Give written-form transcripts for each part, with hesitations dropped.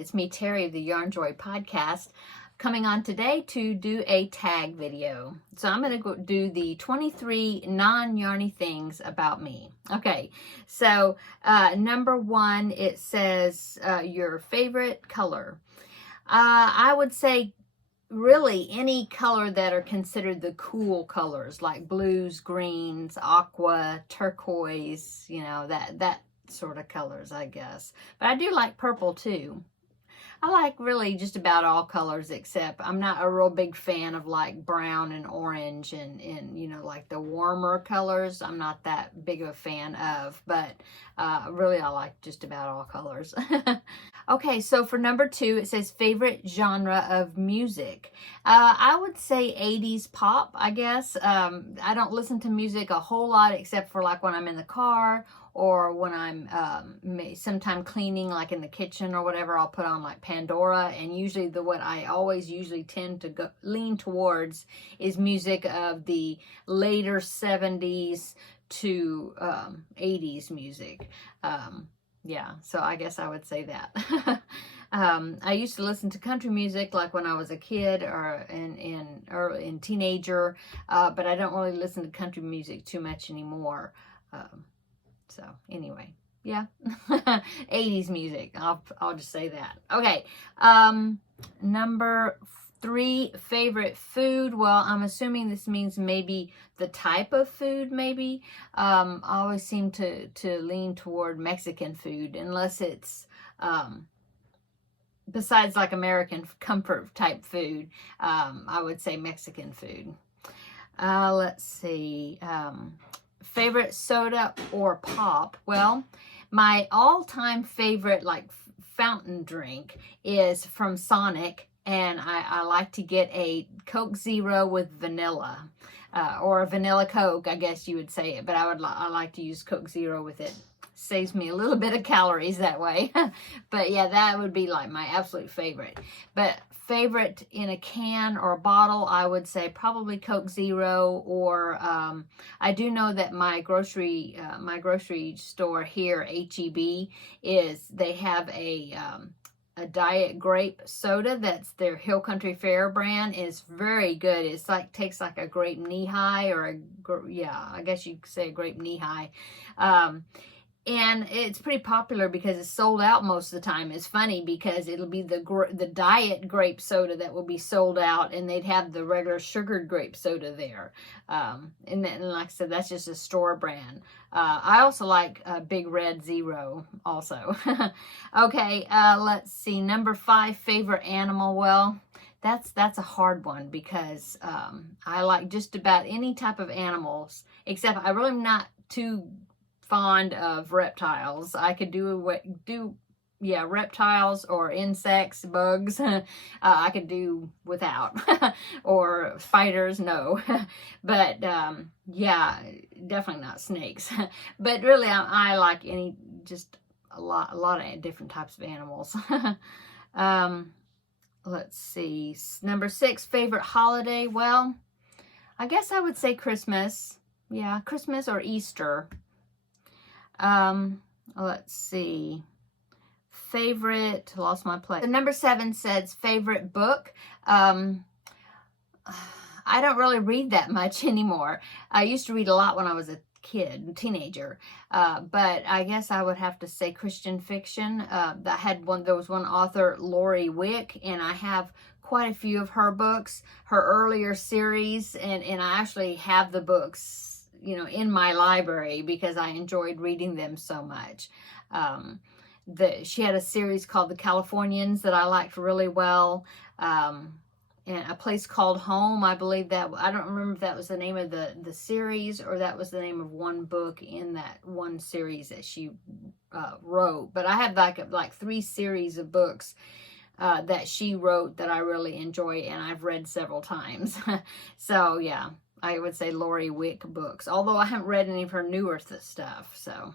It's me, Terri, of the Yarnjoy podcast, coming on today to do a tag video. So I'm going to go do the 23 non-yarny things about me. Okay, so number one, it says your favorite color. I would say really any color that are considered the cool colors, like blues, greens, aqua, turquoise, you know, that sort of colors, I guess. But I do like purple too. I like really just about all colors, except I'm not a real big fan of like brown and orange and you know, like the warmer colors. I'm not that big of a fan of, but really I like just about all colors. Okay, so for number two, it says favorite genre of music. I would say 80s pop, I guess. I don't listen to music a whole lot except for like when I'm in the car or when I'm sometime cleaning, like in the kitchen or whatever. I'll put on like Pandora, and usually what I always usually tend to lean towards is music of the later 70s to 80s music. Yeah, so I guess I would say that. I used to listen to country music like when I was a kid or in teenager, but I don't really listen to country music too much anymore. So anyway, yeah, 80s music. I'll just say that. Okay, number three, favorite food. Well, I'm assuming this means maybe the type of food, maybe. I always seem to lean toward Mexican food, unless it's besides like American comfort type food. I would say Mexican food. Let's see. Favorite soda or pop? Well, my all-time favorite like fountain drink is from Sonic, and I like to get a Coke Zero with vanilla, or a vanilla Coke, I guess you would say it, but I like to use Coke Zero with it. Saves me a little bit of calories that way. But yeah, that would be like my absolute favorite. But favorite in a can or a bottle, I would say probably Coke Zero, or I do know that my grocery store here, HEB, they have a diet grape soda. That's their Hill Country Fair brand. Is very good. It's like takes like a grape knee-high, or I guess you could say a grape knee-high. And it's pretty popular because it's sold out most of the time. It's funny because it'll be the diet grape soda that will be sold out, and they'd have the regular sugared grape soda there. And like I said, that's just a store brand. I also like Big Red Zero also. Okay, let's see. Number five, favorite animal. Well, that's a hard one because I like just about any type of animals, except I really am not too fond of reptiles. I could do reptiles or insects, bugs. I could do without. Or spiders, no. But yeah, definitely not snakes. But really, I like just a lot of different types of animals. Let's see. Number six, favorite holiday. Well, I guess I would say Christmas. Yeah, Christmas or Easter. Let's see. Favorite, lost my place. Number seven says favorite book. I don't really read that much anymore. I used to read a lot when I was a teenager. But I guess I would have to say Christian fiction. There was one author, Lori Wick, and I have quite a few of her books, her earlier series, and I actually have the books, you know, in my library because I enjoyed reading them so much. She had a series called The Californians that I liked really well. And A Place Called Home, I believe that, I don't remember if that was the name of the series or that was the name of one book in that one series that she wrote. But I have like 3 series of books that she wrote that I really enjoy, and I've read several times. So yeah, I would say Lori Wick books, although I haven't read any of her newer stuff. So,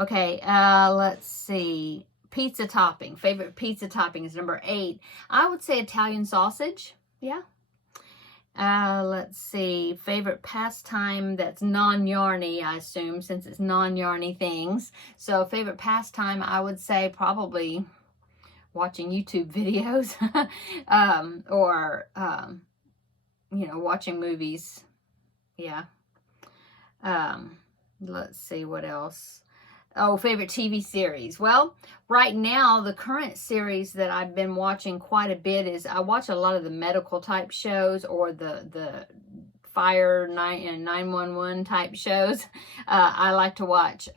okay, let's see. Pizza topping. Favorite pizza topping is number 8. I would say Italian sausage. Yeah. Let's see. Favorite pastime that's non-yarny, I assume, since it's non-yarny things. So favorite pastime, I would say probably watching YouTube videos, or, you know, watching movies. Yeah. Let's see what else. Oh, favorite TV series. Well, right now, the current series that I've been watching quite a bit is, I watch a lot of the medical type shows, or the fire 911 type shows. I like to watch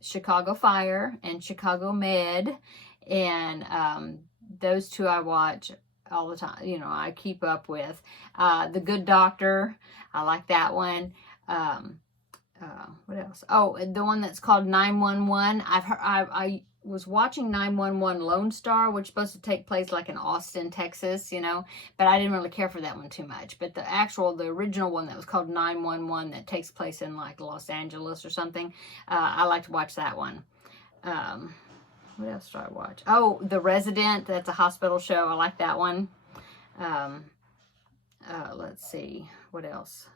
Chicago Fire and Chicago Med, and those two I watch all the time. You know, I keep up with. The Good Doctor, I like that one. What else? Oh, the one that's called 911. I was watching 911 Lone Star, which is supposed to take place like in Austin, Texas, you know, but I didn't really care for that one too much. But the original one that was called 911 that takes place in like Los Angeles or something, I like to watch that one. What else do I watch? Oh, The Resident. That's a hospital show. I like that one. Let's see. What else?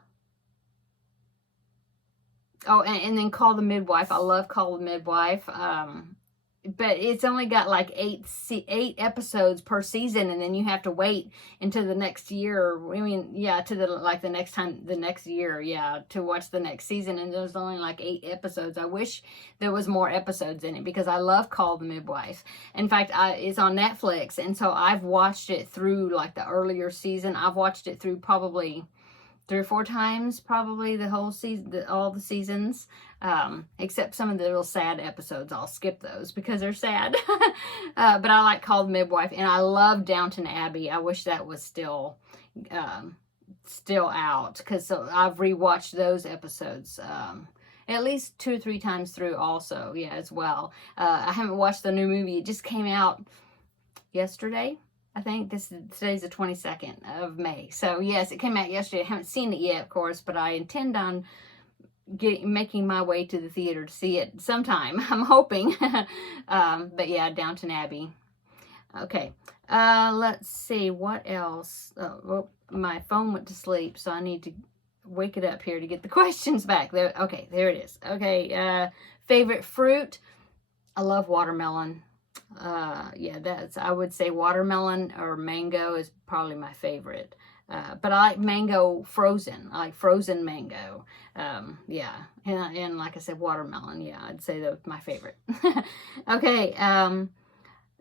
Oh, and then Call the Midwife. I love Call the Midwife. But it's only got like eight episodes per season, and then you have to wait until the next year. I mean, yeah, to the next year, yeah, to watch the next season. And there's only like 8 episodes. I wish there was more episodes in it, because I love Call the Midwife. In fact, it's on Netflix, and so I've watched it through like the earlier season. I've watched it through probably 3 or 4 times, probably the whole season, all the seasons, except some of the real sad episodes. I'll skip those because they're sad. But I like Call the Midwife, and I love Downton Abbey. I wish that was still out, because so I've rewatched those episodes at least 2 or 3 times through also, yeah, as well. I haven't watched the new movie. It just came out yesterday. I think today's the 22nd of May. So yes, it came out yesterday. I haven't seen it yet, of course, but I intend on making my way to the theater to see it sometime. I'm hoping. But yeah, Downton Abbey. Okay. Let's see what else. Oh, well, my phone went to sleep, so I need to wake it up here to get the questions back. There. Okay, there it is. Okay. Favorite fruit. I love watermelon. Yeah, I would say watermelon or mango is probably my favorite. But I like mango frozen. I like frozen mango. Yeah. And like I said, watermelon. Yeah, I'd say that's my favorite. Okay.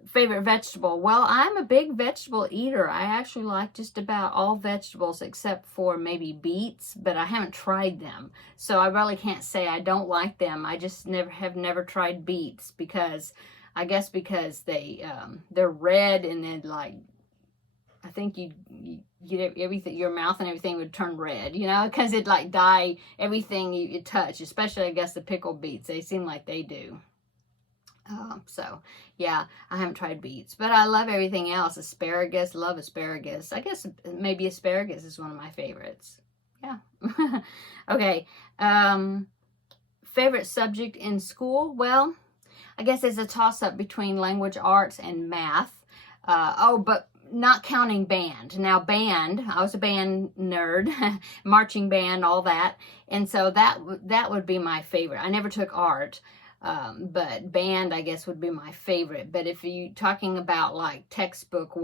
Favorite vegetable. Well, I'm a big vegetable eater. I actually like just about all vegetables except for maybe beets, but I haven't tried them. So I really can't say I don't like them. I just have never tried beets, because I guess because they're red, and then like, I think you everything, your mouth and everything would turn red, you know, because it'd like dye everything you touch, especially I guess the pickled beets. They seem like they do. So yeah, I haven't tried beets, but I love everything else. Asparagus, love asparagus. I guess maybe asparagus is one of my favorites. Yeah. Okay. Favorite subject in school? Well, I guess it's a toss-up between language arts and math. But not counting band. Now band, I was a band nerd, marching band, all that. And so that would be my favorite. I never took art, but band, I guess, would be my favorite. But if you're talking about like textbook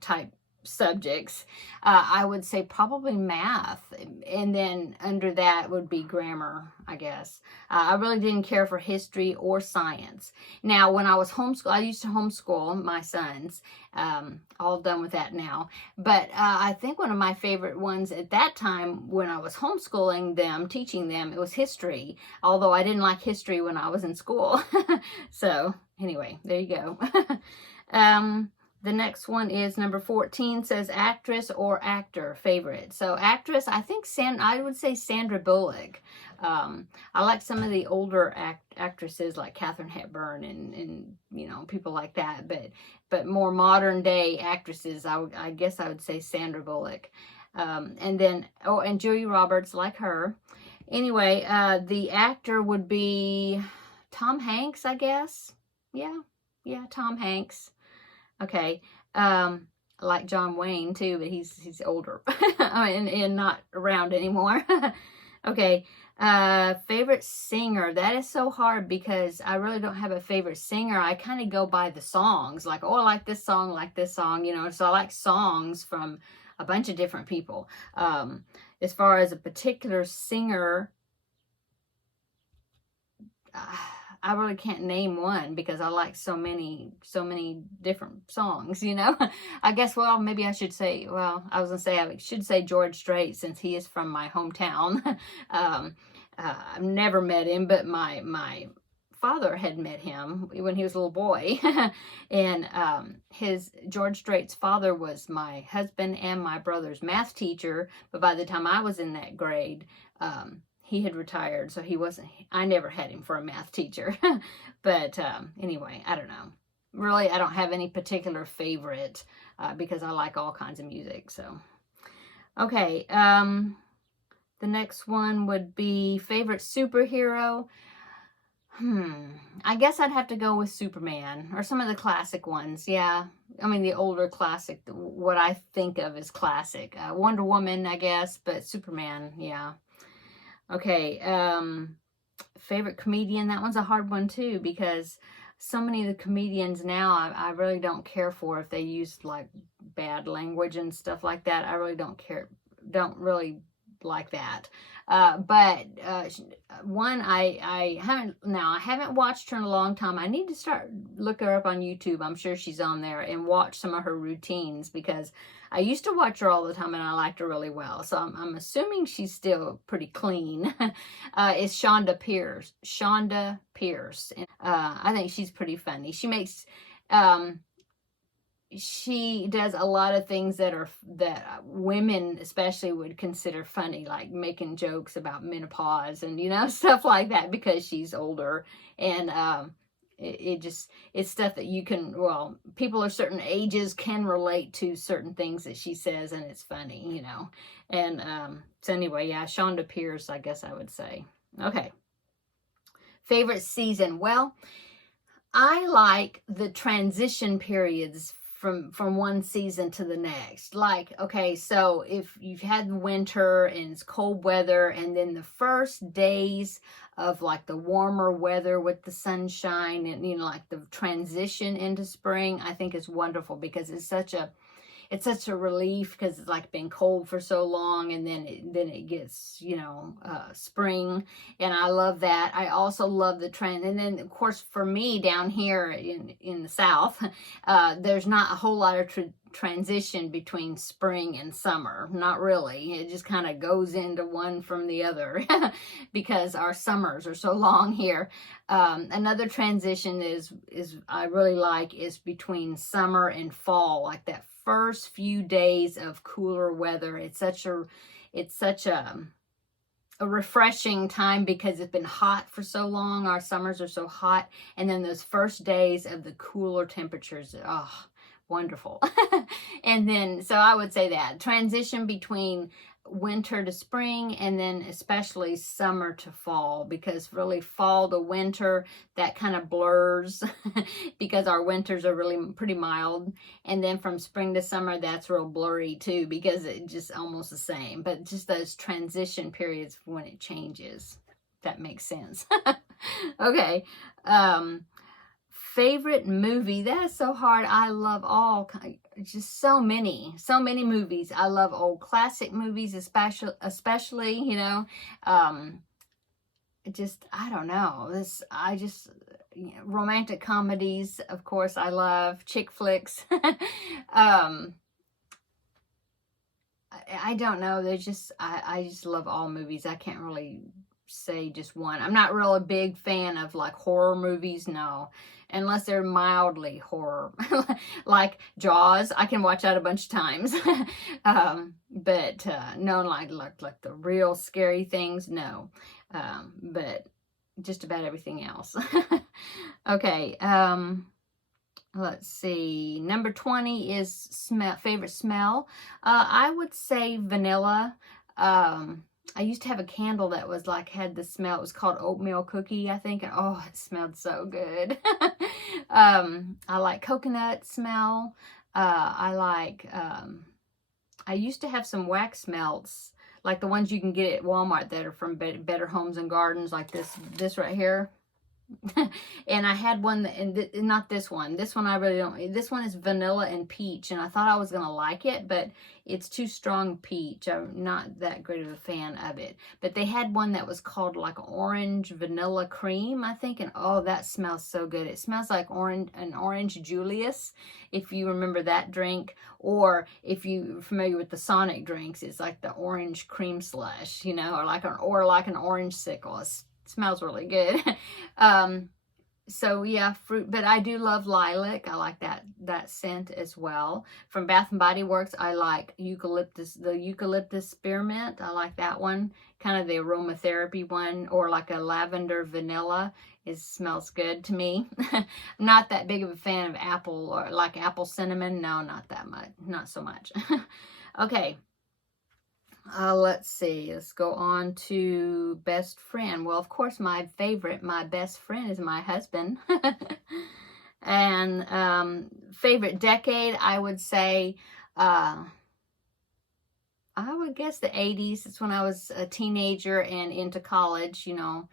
type subjects, I would say probably math, and then under that would be grammar, I guess. I really didn't care for history or science. Now, when I was homeschooled, I used to homeschool my sons, all done with that now, but I think one of my favorite ones at that time when I was homeschooling them, teaching them, it was history, although I didn't like history when I was in school. So anyway, there you go. The next one is number 14, says actress or actor favorite. So actress, I think I would say Sandra Bullock. I like some of the older actresses like Katharine Hepburn and you know, people like that. But more modern day actresses, I guess I would say Sandra Bullock. And then, and Julia Roberts, like her. Anyway, the actor would be Tom Hanks, I guess. Yeah, Tom Hanks. Okay, I like John Wayne too, but he's older and not around anymore. Okay, Favorite singer. That is so hard because I really don't have a favorite singer. I kind of go by the songs. Like, oh, I like this song, you know. So I like songs from a bunch of different people. As far as a particular singer, I really can't name one because I like so many different songs, you know. I guess, well, maybe I should say, well, I was gonna say I should say George Strait since he is from my hometown. I've never met him, but my father had met him when he was a little boy. And his George Strait's father was my husband and my brother's math teacher, but by the time I was in that grade, he had retired, so I never had him for a math teacher. But anyway, I don't know. Really, I don't have any particular favorite because I like all kinds of music. So, okay. The next one would be favorite superhero. I guess I'd have to go with Superman or some of the classic ones. Yeah. I mean, the older classic, what I think of as classic. Wonder Woman, I guess, but Superman, yeah. Okay, favorite comedian. That one's a hard one too because so many of the comedians now I really don't care for if they use like bad language and stuff like that. I really don't really like that. But one I haven't watched her in a long time. I need to start look her up on YouTube. I'm sure she's on there and watch some of her routines because I used to watch her all the time and I liked her really well. So I'm assuming she's still pretty clean. Is Shonda Pierce. Shonda Pierce. And, I think she's pretty funny. She does a lot of things that women especially would consider funny, like making jokes about menopause and, you know, stuff like that because she's older. And it's stuff that you can, well, people of certain ages can relate to certain things that she says, and it's funny, you know. And so anyway, yeah, Shonda Pierce, I guess I would say. Okay. Favorite season. Well, I like the transition periods from one season to the next. Like, okay, so if you've had winter and it's cold weather, and then the first days of like the warmer weather with the sunshine and, you know, like the transition into spring, I think is wonderful because it's such a relief because it's like been cold for so long, and then it gets, you know, spring, and I love that. I also love the trend, and then of course for me down here in the South, there's not a whole lot of transition between spring and summer. Not really. It just kind of goes into one from the other because our summers are so long here. Another transition is I really like is between summer and fall, like that first few days of cooler weather. It's such a refreshing time because it's been hot for so long. Our summers are so hot, and then those first days of the cooler temperatures, oh, wonderful. And then, so I would say that transition between winter to spring, and then especially summer to fall, because really fall to winter, that kind of blurs because our winters are really pretty mild, and then from spring to summer, that's real blurry too because it's just almost the same, but just those transition periods when it changes, if that makes sense. Okay. Favorite movie. That's so hard. I love just so many movies. I love old classic movies, especially, you know, I don't know, romantic comedies, of course, I love chick flicks. I don't know. I just love all movies. I can't really say just one. I'm not really a big fan of like horror movies, no, unless they're mildly horror. Like Jaws, I can watch that a bunch of times. But no, like the real scary things, no. But just about everything else. Okay, let's see. Number 20 is favorite smell. I would say vanilla. I used to have a candle that was like, had the smell. It was called oatmeal cookie, I think. And, oh, it smelled so good. I like coconut smell. I used to have some wax melts like the ones you can get at Walmart that are from Better Homes and Gardens, like this right here. And I had one, and not this one. This one I really don't. This one is vanilla and peach, and I thought I was going to like it, but it's too strong peach. I'm not that great of a fan of it. But they had one that was called like orange vanilla cream, I think, and oh, that smells so good. It smells like an orange Julius, if you remember that drink, or if you're familiar with the Sonic drinks, it's like the orange cream slush, you know, or like an orange sickle. Smells really good. So yeah, fruit, but I do love lilac. I like that scent as well. From Bath and Body Works, I like the eucalyptus spearmint. I like that one, kind of the aromatherapy one, or like a lavender vanilla. It smells good to me. I'm not that big of a fan of apple, or like apple cinnamon. No, not that much, not so much. Okay. Let's see. Let's go on to best friend. Well, of course, my best friend is my husband. And favorite decade, I would say, I would guess the 80s. It's when I was a teenager and into college, you know.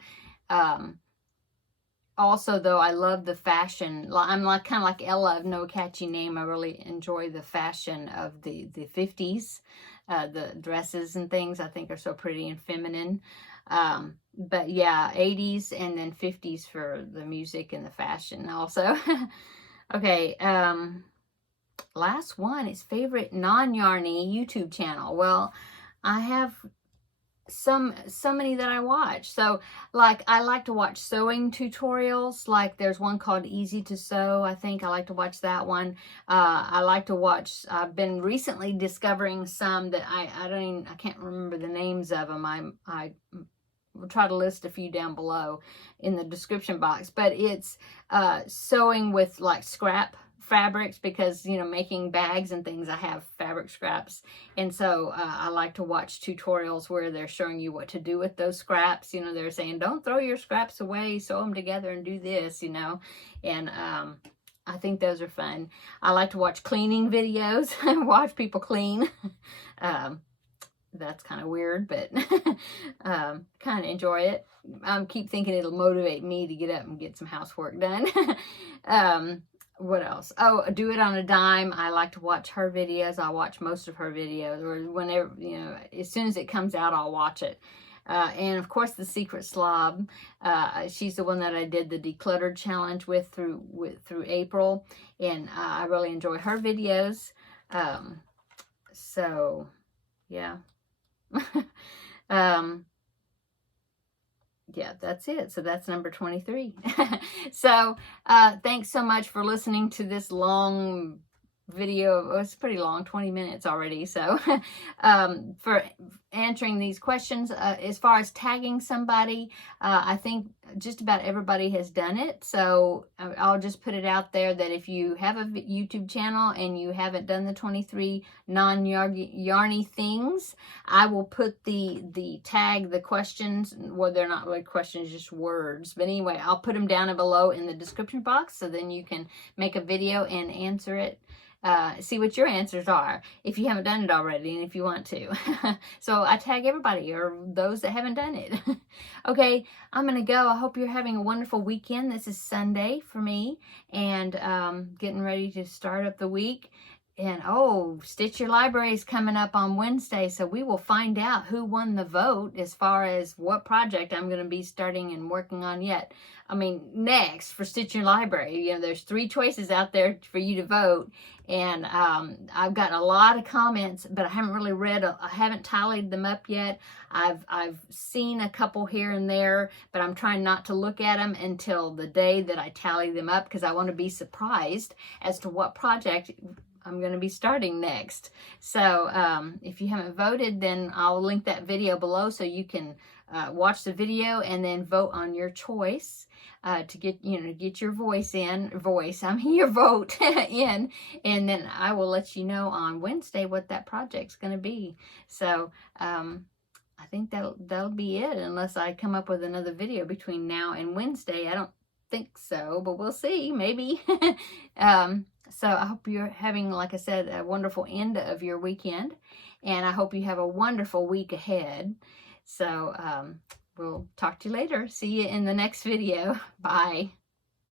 Also, though, I love the fashion. I'm like kind of like Ella of No Catchy Name. I really enjoy the fashion of the 50s. The dresses and things I think are so pretty and feminine. But yeah, 80s and then 50s for the music and the fashion also. Okay, last one is favorite non-Yarny YouTube channel. Well, I have so many that I watch. So like I like to watch sewing tutorials. Like there's one called Easy to Sew. I think I like to watch that one. I like to watch, I've been recently discovering some that I can't remember the names of them. I will try to list a few down below in the description box, but it's sewing with like scrap fabrics, because you know, making bags and things, I have fabric scraps, and so I like to watch tutorials where they're showing you what to do with those scraps. You know, they're saying don't throw your scraps away, sew them together and do this, you know. And I think those are fun. I like to watch cleaning videos. Watch people clean. That's kind of weird, but kind of enjoy it. I keep thinking it'll motivate me to get up and get some housework done. What else? Oh, Do It on a Dime. I like to watch her videos. I watch most of her videos, or whenever, you know, as soon as it comes out, I'll watch it. And of course, The Secret Slob. She's the one that I did the decluttered challenge with through April, and I really enjoy her videos. So yeah. Yeah, that's it. So that's number 23. So thanks so much for listening to this long video. Oh, it's pretty long, 20 minutes already. So for answering these questions, as far as tagging somebody, I think just about everybody has done it. So I'll just put it out there that if you have a YouTube channel and you haven't done the 23 non-Yarny things, I will put the tag, the questions, well, they're not really questions, just words. But anyway, I'll put them down below in the description box, so then you can make a video and answer it. See what your answers are if you haven't done it already, and if you want to. So I tag everybody, or those that haven't done it. Okay, I'm gonna go. I hope you're having a wonderful weekend. This is Sunday for me, and getting ready to start up the week. And oh, Stitch Your Library is coming up on Wednesday, so we will find out who won the vote as far as what project I'm going to be starting and working on next for Stitch Your Library. You know, there's 3 choices out there for you to vote, and I've got a lot of comments, but I haven't really I haven't tallied them up yet. I've seen a couple here and there, but I'm trying not to look at them until the day that I tally them up, because I want to be surprised as to what project I'm going to be starting next. So if you haven't voted, then I'll link that video below so you can watch the video and then vote on your choice to get your your vote in, and then I will let you know on Wednesday what that project's going to be. So I think that'll be it, unless I come up with another video between now and Wednesday. I don't think so, but we'll see, maybe. So I hope you're having, like I said, a wonderful end of your weekend, and I hope you have a wonderful week ahead. So we'll talk to you later. See you in the next video. Bye.